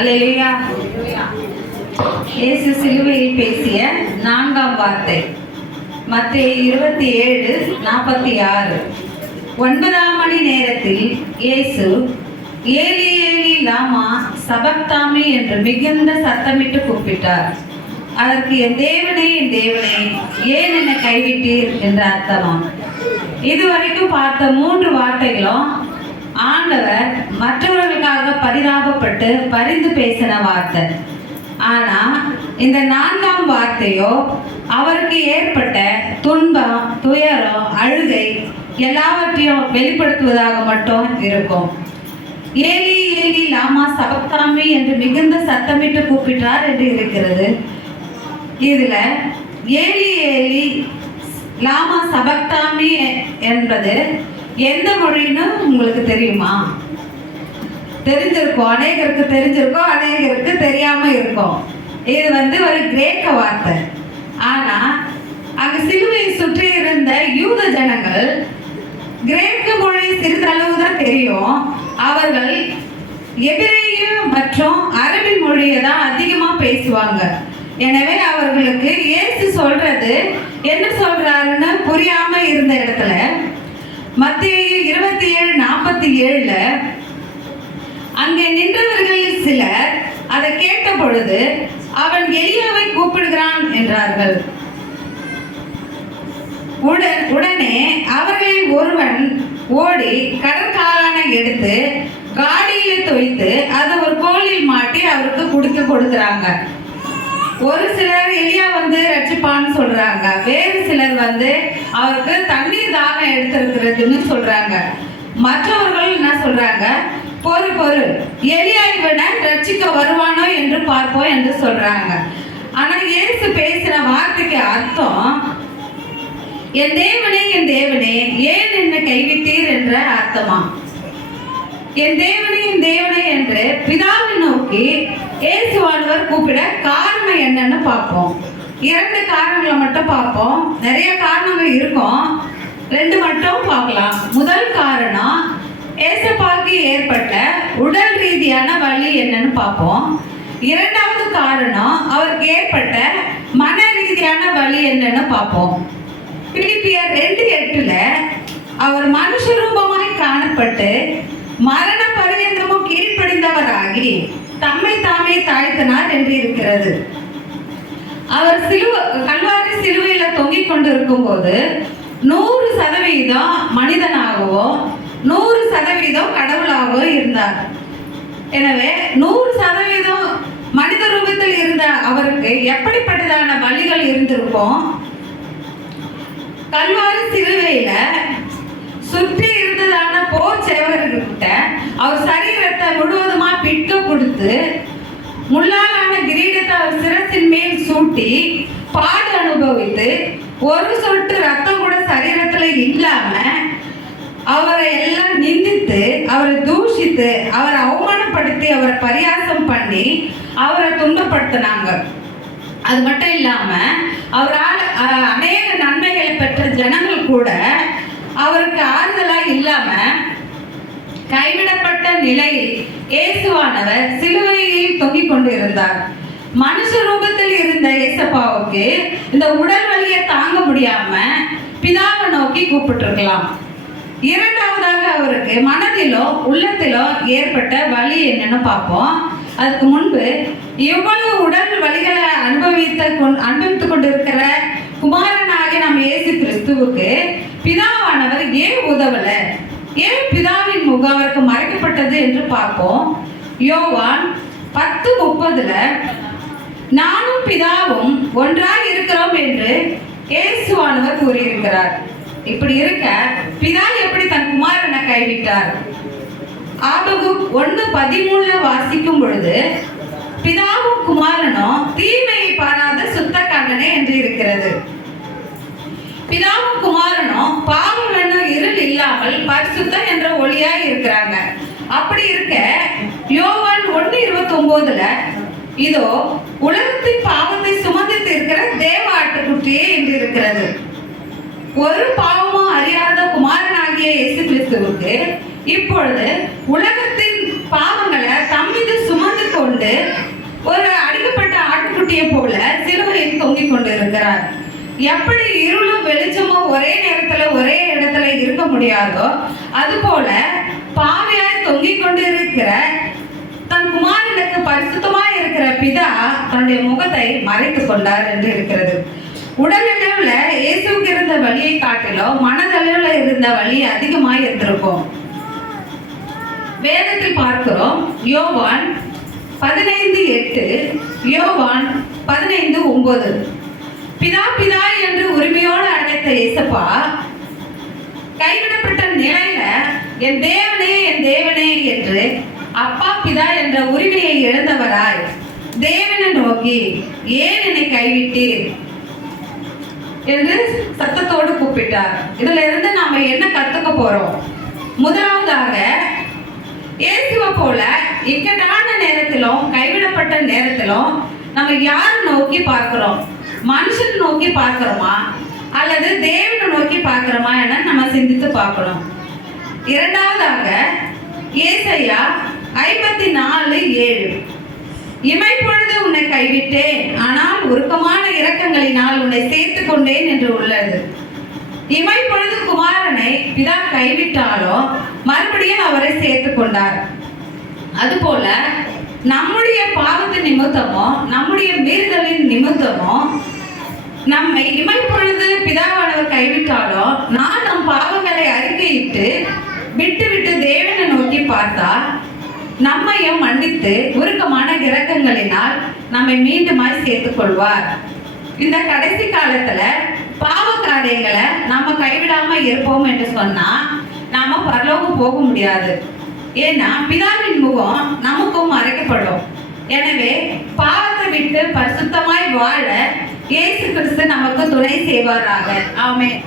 அல்லேலூயா. இயேசு சிலுவையில் பேசிய 4ஆம் வார்த்தை மத்தேயு 27:46. 9ஆம் மணி நேரத்தில் இயேசு ஏலி ஏலி லாமா சபக்தாமி என்று மிகுந்த சத்தமிட்டு கூப்பிட்டார். அதற்கு என் தேவனே ஏன் என்னை கைவிட்டீர் என்ற அர்த்தமாம். இதுவரைக்கும் பார்த்த 3 வார்த்தைகளும் ஆண்டவர் மற்றவர்களுக்காக பரிதாபப்பட்டு பரிந்து பேசின வார்த்தை. ஆனா இந்த 4ஆம் வார்த்தையோ அவருக்கு ஏற்பட்ட துன்பம், துயரம், அழுகை எல்லாவற்றையும் வெளிப்படுத்துவதாக மட்டும் இருக்கும். ஏலி ஏலி லாமா சபக்தாமி என்று மிகுந்த சத்தமிட்டு கூப்பிட்டார் என்று இருக்கிறது. இதுல ஏலி ஏலி லாமா சபக்தாமி என்பது எந்த மொழின்னு உங்களுக்கு தெரியுமா? தெரிஞ்சிருக்கும், அநேகருக்கு தெரிஞ்சிருக்கும், அநேகருக்கு தெரியாம இருக்கும். இது ஒரு கிரேக்க வார்த்தை. ஆனா அங்கு சிலுவையை சுற்றி இருந்த யூத ஜனங்கள் கிரேக்க மொழி சிறிதளவு தான் தெரியும். அவர்கள் எபிரேய மற்றும் அரபி மொழியை தான் அதிகமா பேசுவாங்க. எனவே அவர்களுக்கு இயேசு சொல்றது என்ன சொல்றாருன்னு புரியாம இருந்த இடத்துல மத்தேயு 27:47 அங்கே நின்றவர்களில் சிலர் அதை கேட்ட பொழுது அவன் எலியாவை கூப்பிடுகிறான் என்றார்கள். உடனே அவர்களில் ஒருவன் ஓடி கடற்காலானை எடுத்து காடியில தோய்த்து அதை ஒரு கோலில் மாட்டி அவருக்கு குடிக்க கொடுக்குறாங்க. ஒரு சிலர் எலியா ரட்சிப்பான்னு சொல்றாங்க, வேறு சிலர் அவருக்கு தண்ணீர் தாகம் எடுத்திருக்கிறதுன்னு சொல்றாங்க. மற்றவர்கள் என்ன சொல்றாங்க, பொறு எலியா இவனை ரட்சிக்க வருவானோ என்று பார்ப்போம் என்று சொல்றாங்க. ஆனா இயேசு பேசின வார்த்தைக்கு அர்த்தம் என் தேவனே ஏன் என்னை கைவிட்டீர் என்ற அர்த்தமா. என் தேவனே என்று பிதாவை நோக்கி இயேசுவானவர் கூப்பிட காரணம் என்னன்னு பார்ப்போம். 2 காரணங்களை மட்டும் பார்ப்போம். நிறைய காரணங்கள் இருக்கும், 2 மட்டும் பார்க்கலாம். முதல் காரணம் ஏசப்பாவுக்கு ஏற்பட்ட உடல் ரீதியான வலி என்னன்னு பார்ப்போம். 2வது காரணம் அவருக்கு ஏற்பட்ட மன ரீதியான வலி என்னன்னு பார்ப்போம். பிலிப்பியர் 2:8 அவர் மனுஷ ரூபமாய் காணப்பட்டு மரண பரியந்தமும் கீழ்ப்படிந்தவராகி தம்மை தாமே தாழ்த்தினார் என்று இருக்கிறது. அவர் கல்வாரி சிலுவையில தொங்கிக் கொண்டிருக்கும் போது 100% மனிதனாகவோ 100% கடவுளாகவோ இருந்தார். எனவே 100% மனித ரூபத்தில் இருந்த அவருக்கு எப்படிப்பட்டதான வழிகள் இருந்திருக்கும்? கல்வாரி சிலுவையில சுற்றி இருந்ததான போர் சேவகர்கிட்ட அவர் சரீரத்தை முழுவதுமா பிட்க கொடுத்து முள்ளாலான கிரீடத்தை அவர் சிரத்தின் மேல் சூட்டி பாடு அனுபவித்து ஒரு சொட்டு ரத்தம் கூட சரீரத்துல இல்லாம அவரை எல்லாம் நிந்தித்து அவரை தூஷித்து அவரை அவமானப்படுத்தி அவரை பரியாசம் பண்ணி அவரை துன்பப்படுத்தினாங்க. அது மட்டும் இல்லாம அவரால் அநேக நன்மைகளை பெற்ற ஜனங்கள் கூட அவருக்கு ஆறுதலா இல்லாம கைவிடப்பட்ட நிலையில் இயேசுவானவர் சிலுவையில் தொங்கிக் கொண்டு இருந்தார். மனுஷ ரூபத்தில் இருந்த இயேசப்பாவுக்கு இந்த உடல் வலியை தாங்க முடியாம பிதாவை நோக்கி கூப்பிட்டிருக்கலாம். 2வதாக அவருக்கு மனதிலோ உள்ளத்திலோ ஏற்பட்ட வலி என்னன்னு பார்ப்போம். அதுக்கு முன்பு இவ்வளவு உடல் வலிகளை அனுபவித்துக் கொண்டிருக்கிற குமாரனாகிய நம்ம இயேசு கிறிஸ்துவுக்கு பிதாவானவர் ஏன் உதவல? ஏன் பிதாவின் முகம் அவருக்கு மறைக்கப்பட்டது என்று பார்ப்போம். யோவான் 10:30 நானும் பிதாவும் ஒன்றாக இருக்கிறோம் என்று இயேசுவானவர் கூறியிருக்கிறார். இப்படி இருக்க பிதா எப்படி தன் குமாரனை கைவிட்டார்? ஆபகுக் 1:13 வாசிக்கும் பொழுது பிதாவும் குமாரனும் தீமையை பாராத சுத்த கண்ணனே என்று இருக்கிறது. பிதாவும் குமாரனும் பாவம் என்னும் இருள் இல்லாமல் பரிசுத்த என்ற ஒளியாய் இருக்கிறாங்க. அப்படி இருக்க யோவான் 1:29 இதோ உலகத்தின் பாவத்தை சுமந்து தீர்க்கிற தேவ ஆட்டுக்குட்டியே என்று இருக்கிறது. ஒரு பாவமும் அறியாத குமாரனாகிய இயேசு கிறிஸ்துவுக்கு இப்பொழுது உலகத்தின் பாவங்களை தம்மீது சுமந்து கொண்டு தொங்கிக் கொண்டு இருக்கிறார். எப்படி இருளும் வெளிச்சமும் ஒரே நேரத்துல ஒரே இடத்துல இருக்க முடியாதோ அதுபோல பாவியாய் தொங்கிக் கொண்டு இருக்கிற தன் குமாரனுக்கு பரிசுத்தமாய் இருக்கிற பிதா தன்னுடைய முகத்தை மறைத்து கொண்டார் என்று இருக்கிறது. உடலளவுல இயேசுக்கு இருந்த வழியை காட்டிலும் மனதளவுல இருந்த வழி அதிகமாய் இருந்திருக்கும். வேதத்தில் பார்க்கிறோம். யோவான் 15:8, யோவான் 15:9. பிதா பிதா என்று உரிமையோடு அழைத்த இயேசப்பா கைவிடப்பட்ட நிலையில என் தேவனே என் தேவனே என்று அப்பா பிதா என்ற உரிமையை இழந்தவராய் தேவனை நோக்கி ஏன் என்னை கைவிட்டீர் என்று சத்தத்தோடு கூப்பிட்டார். இதுல இருந்து நாம என்ன கத்துக்க போறோம்? முதலாவதாக, இயேசுவை போல இக்கட்டான நேரத்திலும் கைவிடப்பட்ட நேரத்திலும் நம்ம யாரை நோக்கி பார்க்கிறோம்? மனுஷன் நோக்கி பார்க்கிறோமா அல்லது தேவனை நோக்கி பார்க்கிறோமா என நம்ம சிந்தித்து பார்க்கணும். இரண்டாவதாக, ஏசாயா 54:7, இமைப்பொழுது உன்னை கைவிட்டேன், ஆனால் உருக்கமான இரக்கங்களினால் உன்னை சேர்த்து கொண்டேன் என்று உள்ளது. இமைப்பொழுது குமாரனை பிதா கைவிட்டாலும் மறுபடியும் அவரை சேர்த்து கொண்டார். அதுபோல நம்முடைய பாவத்து நிமித்தமோ நம்முடைய மீறுதலின் நிமித்தமோ நம்மை இமைப்பொழுது பிதாவானவர் கைவிட்டாலும் நான் நம் பாவங்களை அறிக்கையிட்டு விட்டு தேவனை நோக்கி பார்த்தா நம்மையும் மன்னித்து உருக்கமான இரக்கங்களினால் நம்மை மீண்டுமாய் சேர்த்துக் கொள்வார். இந்த கடைசி காலத்துல பாவ காரியங்களை நாம கைவிடாம இருப்போம் என்று சொன்னா நாம பரலோகம் போக முடியாது. ஏன்னா பிதாவின் முகம் நமக்கும் மறைக்கப்படும். எனவே பாவத்தை விட்டு பரிசுத்தமாய் வாழ இயேசு கிறிஸ்து நமக்கு துணை செய்வாராக. ஆமென்.